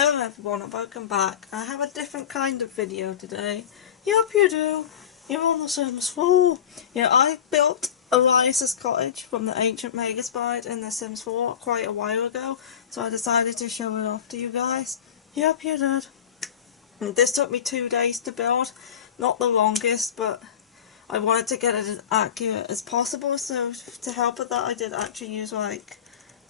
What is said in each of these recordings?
Hello everyone and welcome back. I have a different kind of video today. Yep, you do. You're on The Sims 4. Yeah, I built Elias's cottage from the ancient magus in The Sims 4 quite a while ago, so I decided to show it off to you guys. Yep, you did. And this took me 2 days to build. Not the longest, but I wanted to get it as accurate as possible, so to help with that I did actually use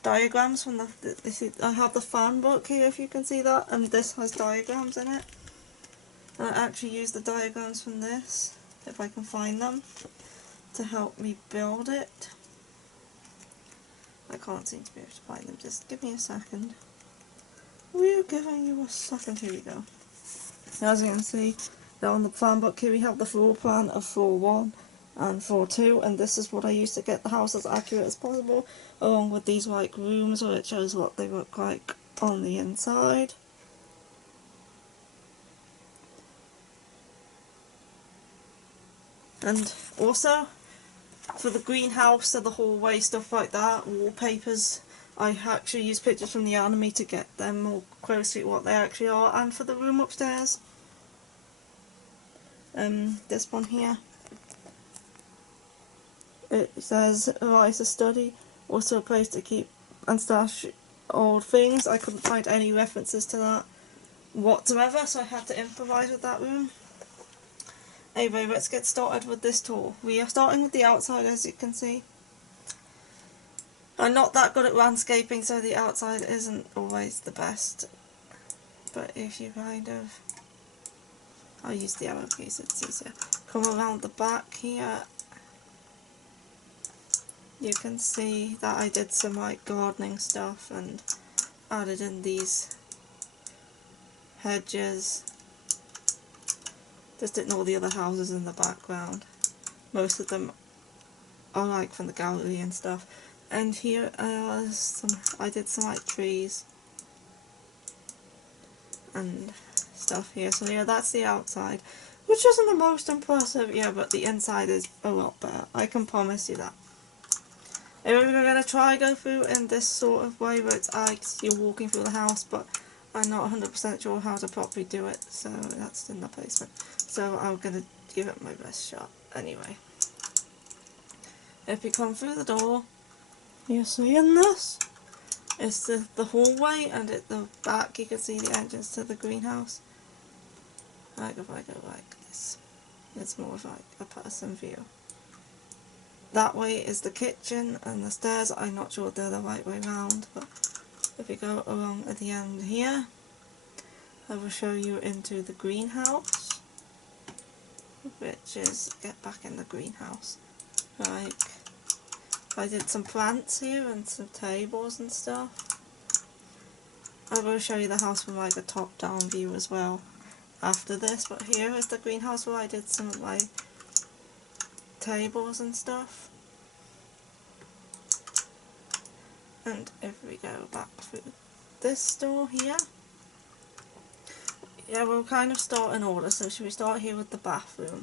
diagrams from I have the fan book here if you can see that, and this has diagrams in it. And I actually used the diagrams from this, if I can find them, to help me build it. I can't seem to be able to find them, just give me a second. We're giving you a second, here we go. As you can see, on the plan book here we have the floor plan of floor 1 and floor 2, and this is what I used to get the house as accurate as possible, along with these rooms where it shows what they look like on the inside. And also, for the greenhouse and the hallway, stuff like that, wallpapers, I actually use pictures from the anime to get them more closely what they actually are, and for the room upstairs. This one here. It says Elias' study, also a place to keep and stash old things. I couldn't find any references to that whatsoever, so I had to improvise with that room. Anyway, let's get started with this tour. We are starting with the outside, as you can see. I'm not that good at landscaping, so the outside isn't always the best. But if you I'll use the arrow keys, it's easier. Come around the back here. You can see that I did some gardening stuff and added in these hedges. Just didn't all the other houses in the background. Most of them are from the gallery and stuff. And here I did some trees and stuff here. So yeah, that's the outside, which isn't the most impressive, yeah, but the inside is a lot better. I can promise you that. Anyway, we're going to try go through in this sort of way where it's you're walking through the house, but I'm not 100% sure how to properly do it, so that's in the basement. So I'm going to give it my best shot anyway. If you come through the door, you're seeing this. It's the hallway, and at the back you can see the entrance to the greenhouse. If I go like this, it's more of a person view. That way is the kitchen, and the stairs, I'm not sure if they're the right way round, but if you go along at the end here, I will show you into the greenhouse, which is, get back in the greenhouse. I did some plants here and some tables and stuff. I will show you the house from a top down view as well after this, but here is the greenhouse where I did some of my tables and stuff. And if we go back through this door here, yeah, we'll kind of start in order. So should we start here with the bathroom?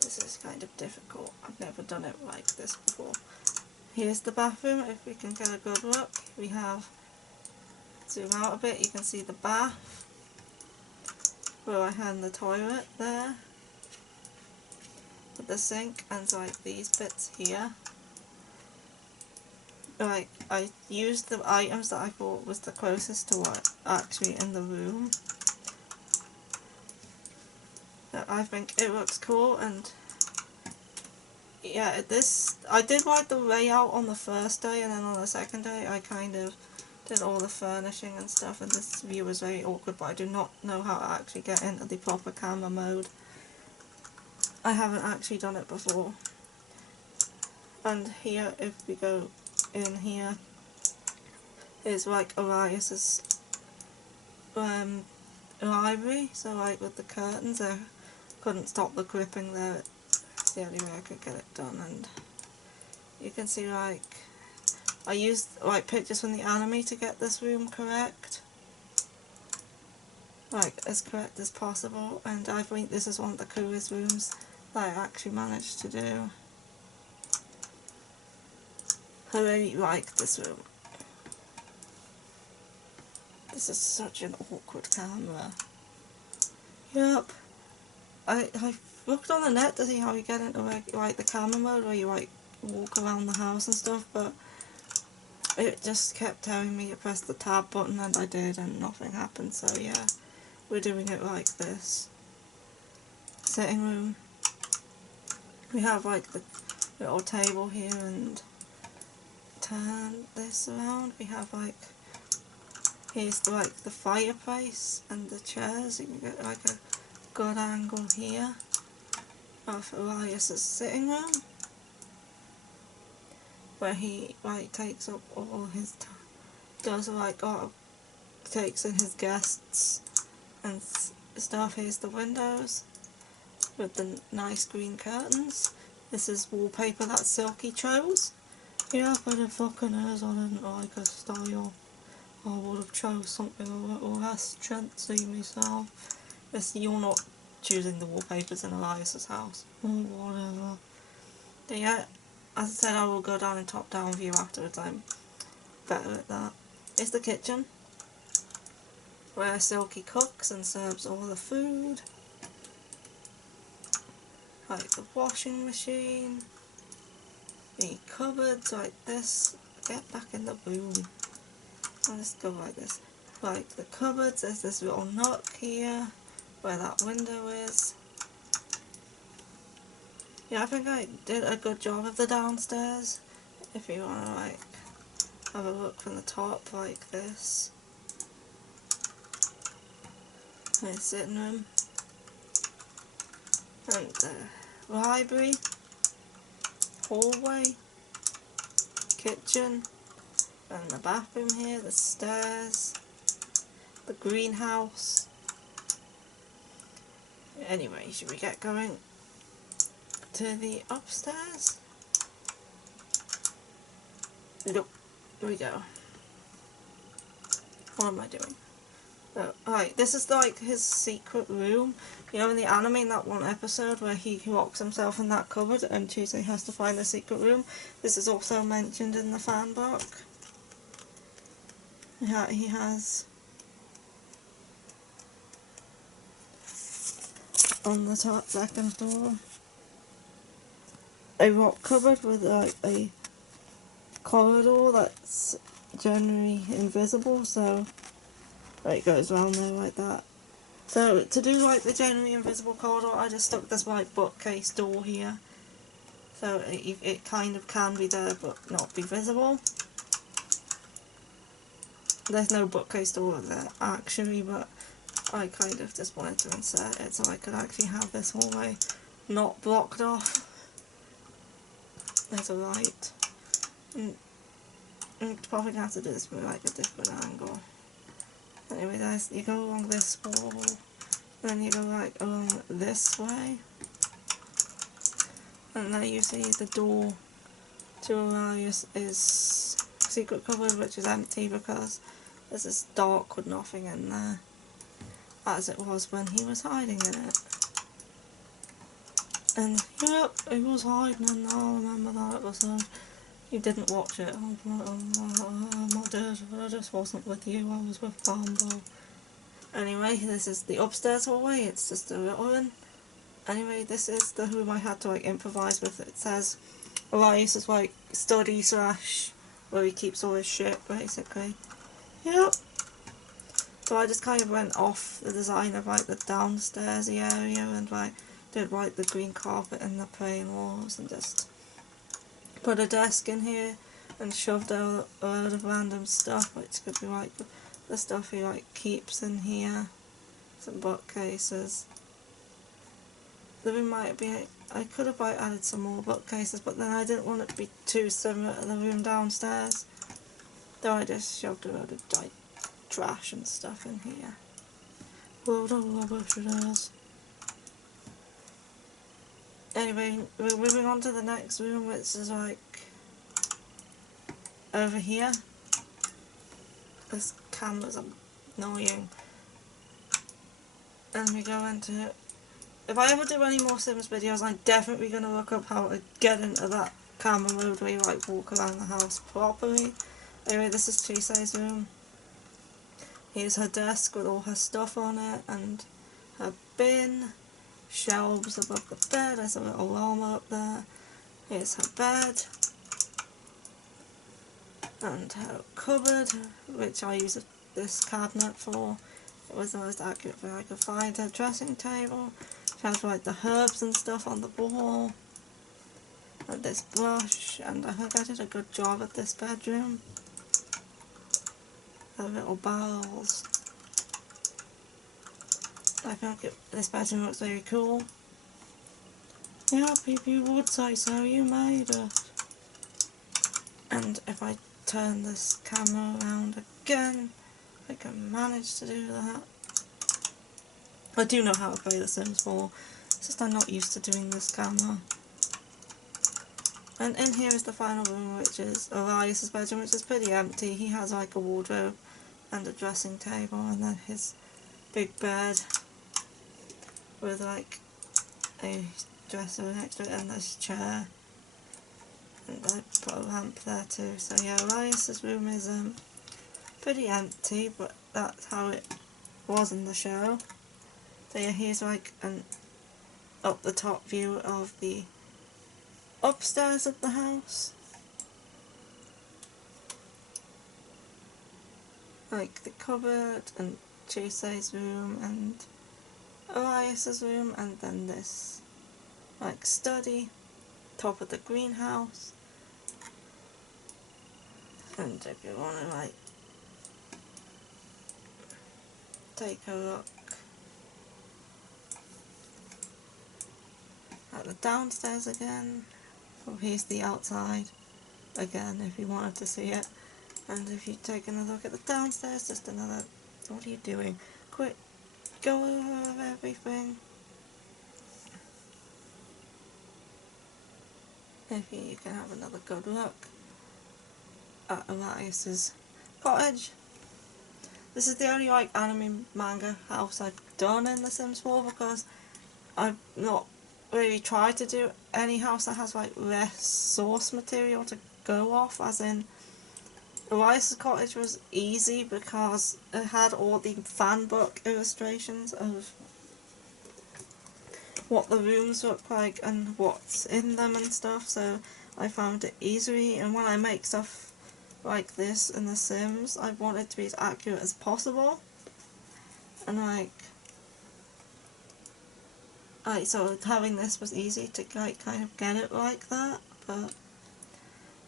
This is kind of difficult, I've never done it like this before. Here's the bathroom. If we can get a good look, we have, zoom out a bit, you can see the bath where I had the toilet there with the sink, and these bits here. I used the items that I thought was the closest to what actually in the room. I think it looks cool, and yeah, I did like the layout on the first day, and then on the second day I kind of did all the furnishing and stuff, and this view was very awkward, but I do not know how to actually get into the proper camera mode. I haven't actually done it before. And here, if we go in here, is Elias's library, so with the curtains, I couldn't stop the gripping there. It's the only way I could get it done, and you can see I used pictures from the anime to get this room correct, as correct as possible, and I think this is one of the coolest rooms that I actually managed to do. I really like this room. This is such an awkward camera. Yep. I looked on the net to see how you get into like the camera mode where you like walk around the house and stuff, but it just kept telling me to press the tab button, and I did, and nothing happened. So yeah, we're doing it like this. Sitting room. We have like the little table here, and turn this around. We have like, here's like the fireplace and the chairs. You can get like a good angle here of Elias's sitting room, where he like takes up all his does like takes in his guests and stuff. Here's the windows with the nice green curtains. This is wallpaper that Silky chose. Yeah, but it fucking is. I didn't like her style. I would have chose something a little less trendy myself. You're not choosing the wallpapers in Elias's house. Whatever. But yeah, as I said, I will go down in top-down view afterwards. I'm better at that. It's the kitchen, where Silky cooks and serves all the food. Like the washing machine. The cupboards like this. Get back in the room. I'll just go like this. Like the cupboards, there's this little nook here where that window is. Yeah, I think I did a good job of the downstairs. If you want to like have a look from the top like this. The sitting room. And the library. Hallway. Kitchen. And the bathroom here, the stairs, the greenhouse. Anyway, should we get going to the upstairs? Look, here we go. What am I doing? Oh, right, this is like his secret room. You know in the anime, in that one episode where he locks himself in that cupboard and Tuesday has to find the secret room. This is also mentioned in the fan book. Yeah, he has on the top second floor a rock cupboard with like a corridor that's generally invisible, so it goes around there like that. So to do like the generally invisible corridor, I just stuck this like bookcase door here, so it kind of can be there but not be visible. There's no bookcase door there actually, but I kind of just wanted to insert it so I could actually have this hallway not blocked off. There's a light. I'm probably going to have to do this with like a different angle. Anyway, guys, you go along this wall, then you go like along this way, and there you see the door to Elias is secret cupboard, which is empty because there's this dark with nothing in there, as it was when he was hiding in it. And yep, he was hiding in there. I remember that episode. You didn't watch it. I did, but I just wasn't with you. I was with Bambo. Anyway, this is the upstairs hallway. It's just a little one. Anyway, this is the room I had to like improvise with. It says Elias is like study / where he keeps all his shit, basically. Yep. So I just kind of went off the design of like the downstairs area and like did like the green carpet and the plain walls and just put a desk in here and shoved a load of random stuff, which could be like the stuff he like keeps in here. Some bookcases. The room might be, I could have like added some more bookcases, but then I didn't want it to be too similar to the room downstairs. So I just shoved a load of like trash and stuff in here. Load of rubbish it is. Anyway, we're moving on to the next room, which is like over here. This camera's annoying. And we go into it. If I ever do any more Sims videos, I'm definitely going to look up how to get into that camera mode where you like walk around the house properly. Anyway, this is Chisei's room. Here's her desk with all her stuff on it, and her bin, shelves above the bed, there's a little llama up there. Here's her bed, and her cupboard, which I use this cabinet for. It was the most accurate thing I could find. Her dressing table, she has like the herbs and stuff on the wall, and this brush, and I think I did a good job at this bedroom. Her little barrels. I think this bedroom looks very cool. Yeah, people, you would say so, you made it. And if I turn this camera around again, I can manage to do that. I do know how to play The Sims 4, it's just I'm not used to doing this camera. And in here is the final room, which is Elias' bedroom, which is pretty empty. He has like a wardrobe and a dressing table, and then his big bed with like a dresser next to it and this chair. And I put a lamp there too. So yeah, Elias' room is pretty empty, but that's how it was in the show. So yeah, here's like an up the top view of the upstairs of the house. Like the cupboard and Tuesday's room and Elias's room, and then this like study, top of the greenhouse. And if you want to like take a look at the downstairs again, well, here's the outside again if you wanted to see it. And if you take another look at the downstairs, just another, what are you doing? Quick, go over everything. If you can have another good look at Elias's cottage. This is the only like anime manga house I've done in The Sims 4 because I've not really tried to do any house that has like less source material to go off, as in Elias's cottage was easy because it had all the fan book illustrations of what the rooms look like and what's in them and stuff, so I found it easy. And when I make stuff like this in The Sims, I want it to be as accurate as possible, and so having this was easy to like kind of get it like that. But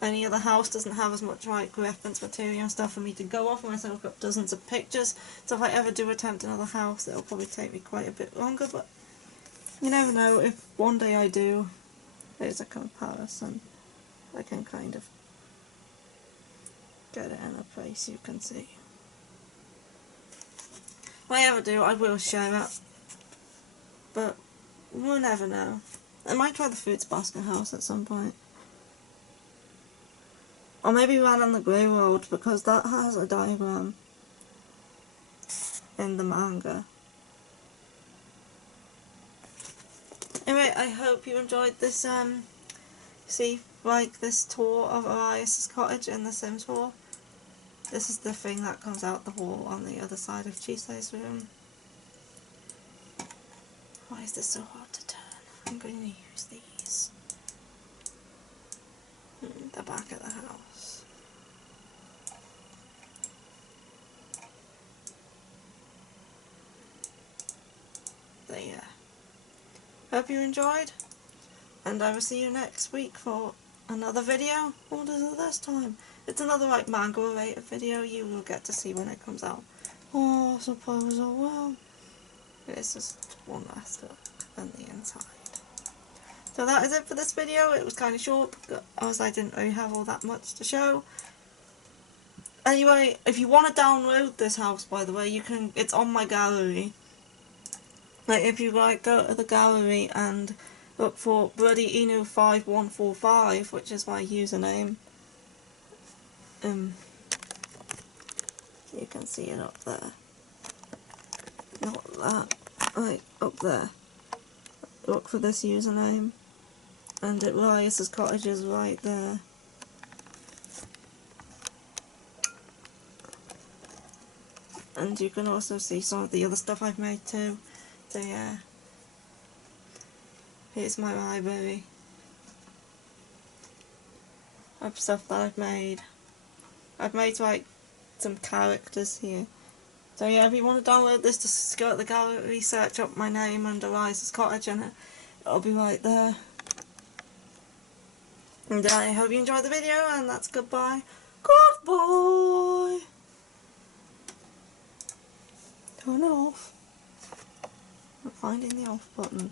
any other house doesn't have as much like reference material and stuff for me to go off unless I look up dozens of pictures, so if I ever do attempt another house it'll probably take me quite a bit longer, but you never know, if one day I do, there's a comparison. I can kind of get it in a place you can see. If I ever do, I will share it, but we'll never know. I might try the Fruits Basket house at some point. Or maybe Run on the Grey Road, because that has a diagram in the manga. Anyway, I hope you enjoyed this this tour of Elias's cottage in The Sims 4. This is the thing that comes out the wall on the other side of Chisei's room. Why is this so hard to turn? I'm going to use these. The back of the house. There you go. Hope you enjoyed, and I will see you next week for another video. What is it this time? It's another like manga related video. You will get to see when it comes out. Oh, I suppose I will. It's just one last look on the inside. So that is it for this video. It was kind of short because I didn't really have all that much to show. Anyway, if you want to download this house, by the way, you can. It's on my gallery. Like if you like, go to the gallery and look for Bloody Inu 5145, which is my username. You can see it up there. Not that. Right, up there. Look for this username. And Elias's cottage is right there. and you can also see some of the other stuff I've made too. So yeah, here's my library of stuff that I've made. I've made like some characters here. So yeah, if you want to download this, just go to the gallery, search up my name under Elias' Cottage, and it'll be right there. And I hope you enjoyed the video, and that's goodbye. Goodbye! Turn it off. I'm finding the off button.